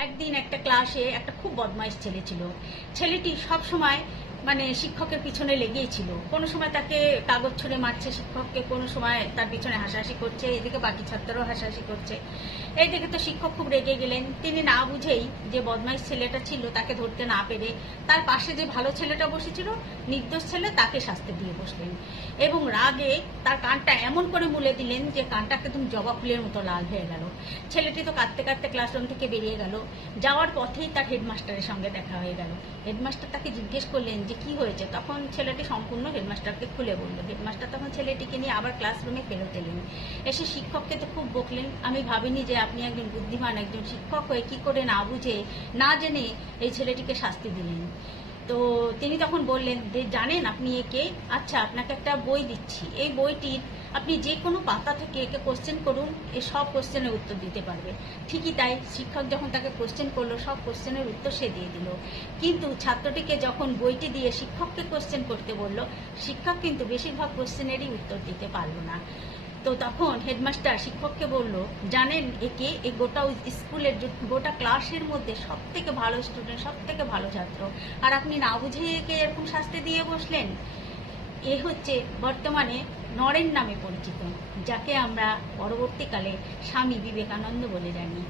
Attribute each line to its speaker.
Speaker 1: একদিন একটা ক্লাসে একটা খুব বদমাইশ ছেলে ছিল। ছেলেটি সব সময় মানে শিক্ষকের পিছনে লেগেই ছিল। কোনো সময় তাকে কাগজ ছুঁড়ে মারছে শিক্ষককে, কোনো সময় তার পিছনে হাসাহাসি করছে, এদিকে বাকি ছাত্ররাও হাসাহাসি করছে। এই তো শিক্ষক খুব রেগে গেলেন। তিনি না বুঝেই যে বদমাইশ ছেলেটা ছিল তাকে ধরতে না পেরে তার পাশে যে ভালো ছেলেটা বসেছিল, নির্দোষ ছেলে তাকে শাস্তি দিয়ে বসলেন। এবং রাগে তার কানটা এমন করে মুলে দিলেন যে কানটা একদম জবা ফুলের মতো লাল হয়ে গেল। ছেলেটি তো কাঁদতে কাঁদতে ক্লাসরুম থেকে বেরিয়ে গেল। যাওয়ার পথেই তার হেডমাস্টারের সঙ্গে দেখা হয়ে গেল। হেডমাস্টার তাকে জিজ্ঞেস করলেন যে কি হয়েছে, তখন ছেলেটি সম্পূর্ণ হেডমাস্টারকে খুলে বলল। হেডমাস্টার তখন ছেলেটিকে নিয়ে আবার ক্লাসরুমে ফেরত এলেন। এসে শিক্ষককে তো খুব বকলেন। আমি ভাবিনি যে আপনি একজন বুদ্ধিমান, একজন শিক্ষক হয়ে কি করে না বুঝে, না জেনে এই ছেলেটিকে শাস্তি দিলেন। তো তিনি তখন বললেন যে জানেন আপনি একে আচ্ছা আপনাকে একটা বই দিচ্ছি। এই বইটির আপনি যে কোনো পাতা থেকে একে কোশ্চেন করুন, এ সব কোশ্চেনের উত্তর দিতে পারবে। ঠিকই তাই, শিক্ষক যখন তাকে কোশ্চেন করল, সব কোশ্চেনের উত্তর সে দিয়ে দিল। কিন্তু ছাত্রটিকে যখন বইটি দিয়ে শিক্ষককে কোশ্চেন করতে বলল, শিক্ষক কিন্তু বেশিরভাগ কোশ্চেনেরই উত্তর দিতে পারল না। তো তখন হেডমাস্টার শিক্ষককে বলল, জানেন একে এই গোটা স্কুলের গোটা ক্লাসের মধ্যে সব থেকে ভালো স্টুডেন্ট সব থেকে ভালো ছাত্র। আর আপনি না বুঝে একে এরকম শাস্তি দিয়ে বসলেন? এ হচ্ছে বর্তমানে নরেন নামে পরিচিত যাকে আমরা পরবর্তীকালে স্বামী বিবেকানন্দ বলে জানি।